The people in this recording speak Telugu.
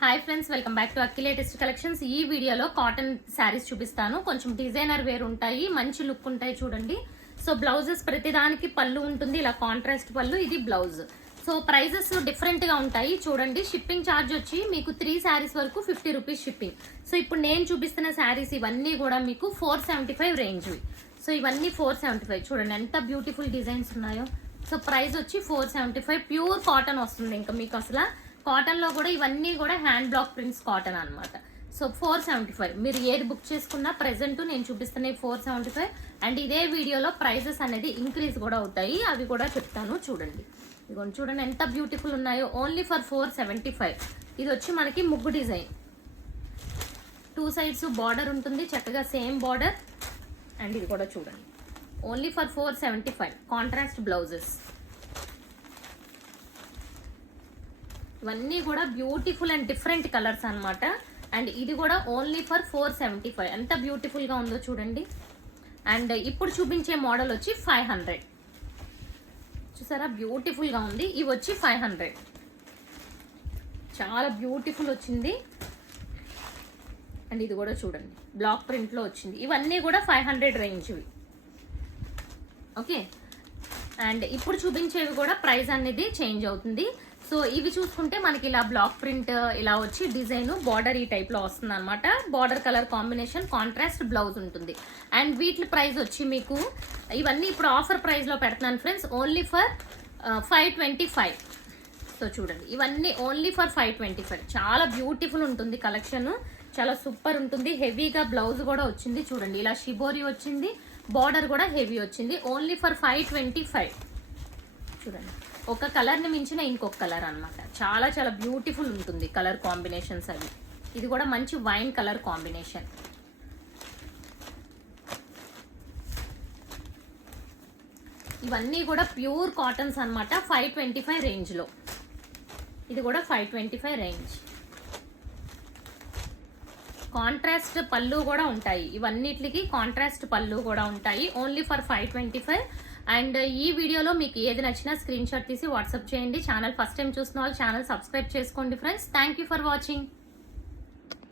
Hi friends, welcome back to Akki latest collections. ఈ వీడియోలో కాటన్ శారీస్ చూపిస్తాను. కొంచెం డిజైనర్ వేర్ ఉంటాయి, మంచి లుక్ ఉంటాయి చూడండి. సో బ్లౌజెస్ ప్రతిదానికి పళ్ళు ఉంటుంది, ఇలా కాంట్రాస్ట్ పళ్ళు, ఇది బ్లౌజ్. సో ప్రైజెస్ డిఫరెంట్ గా ఉంటాయి చూడండి. షిప్పింగ్ ఛార్జ్ వచ్చి మీకు 3 శారీస్ వరకు 50 రూపీస్ షిప్పింగ్. సో ఇప్పుడు నేను చూపిస్తున్న శారీస్ ఇవన్నీ కూడా మీకు 475 రేంజ్. సో ఇవన్నీ 475 చూడండి ఎంత బ్యూటిఫుల్ డిజైన్స్ ఉన్నాయో. సో ప్రైస్ వచ్చి 475, ప్యూర్ కాటన్ వస్తుంది. ఇంకా మీకు అసలు కాటన్ లో కూడా ఇవన్నీ కూడా హ్యాండ్ బ్లాక్ ప్రింట్స్ కాటన్ అన్నమాట. సో 475 మీరు ఏది బుక్ చేసుకున్నా ప్రెసెంట్ నేను చూపిస్తున్న 475. అండ్ ఇదే వీడియోలో ప్రైజెస్ అనేది ఇంక్రీజ్ కూడా అవుతాయి, అవి కూడా చెప్తాను చూడండి. ఇదిగోండి చూడండి ఎంత బ్యూటిఫుల్ ఉన్నాయో, ఓన్లీ ఫర్ 475. ఇది వచ్చి మనకి ముగ్గు డిజైన్, 2 సైడ్స్ బార్డర్ ఉంటుంది చక్కగా, సేమ్ బార్డర్. అండ్ ఇది కూడా చూడండి ఓన్లీ ఫర్ 475, కాంట్రాస్ట్ బ్లౌజెస్. ఇవన్నీ కూడా బ్యూటిఫుల్ అండ్ డిఫరెంట్ కలర్స్ అన్నమాట. అండ్ ఇది కూడా ఓన్లీ ఫర్ 475, ఎంత బ్యూటిఫుల్ గా ఉందో చూడండి. అండ్ ఇప్పుడు చూపించే మోడల్ వచ్చి 500, చూసారా బ్యూటిఫుల్ గా ఉంది. ఇవి వచ్చి 500, చాలా బ్యూటిఫుల్ వచ్చింది. అండ్ ఇది కూడా చూడండి బ్లాక్ ప్రింట్ లో వచ్చింది. ఇవన్నీ కూడా 500 రేంజ్. ఓకే, అండ్ ఇప్పుడు చూపించేవి కూడా ప్రైస్ అనేది చేంజ్ అవుతుంది. సో ఇవి చూసుకుంటే మనకి ఇలా బ్లాక్ ప్రింట్ ఇలా వచ్చి డిజైన్ బార్డర్ ఈ టైప్ లో వస్తుంది అనమాట. Border colour combination, contrast blouse ఉంటుంది. అండ్ వీటి ప్రైస్ వచ్చి మీకు ఇవన్నీ ఇప్పుడు ఆఫర్ ప్రైస్ లో పెడుతున్నాను ఫ్రెండ్స్, ఓన్లీ ఫర్ 525. సో చూడండి ఇవన్నీ ఓన్లీ ఫర్ 525. చాలా బ్యూటిఫుల్ ఉంటుంది కలెక్షన్, చాలా సూపర్ ఉంటుంది. హెవీగా బ్లౌజ్ కూడా వచ్చింది చూడండి, ఇలా షిబోరి వచ్చింది, బార్డర్ కూడా హెవీ వచ్చింది. ఓన్లీ ఫర్ 525 చూడండి. ఒక కలర్ ని మించిన ఇంకొక కలర్ అన్నమాట. చాలా చాలా బ్యూటిఫుల్ ఉంటుంది కలర్ కాంబినేషన్స్ అవి. ఇది కూడా మంచి వైన్ కలర్ కాంబినేషన్. ఇవన్నీ కూడా ప్యూర్ కాటన్స్ అన్నమాట, 525 రేంజ్ లో. ఇది కూడా 525 రేంజ్. కాంట్రాస్ట్ పళ్ళు కూడా ఉంటాయి, ఇవన్నిటికి కాంట్రాస్ట్ పళ్ళు కూడా ఉంటాయి, ఓన్లీ ఫర్ 525. అండ్ ఈ వీడియోలో మీకు ఏది నచ్చినా స్క్రీన్ షాట్ తీసి వాట్సాప్ చేయండి. ఛానల్ ఫస్ట్ టైం చూసిన వాళ్ళు ఛానల్ సబ్స్క్రైబ్ చేసుకోండి friends. Thank you for watching.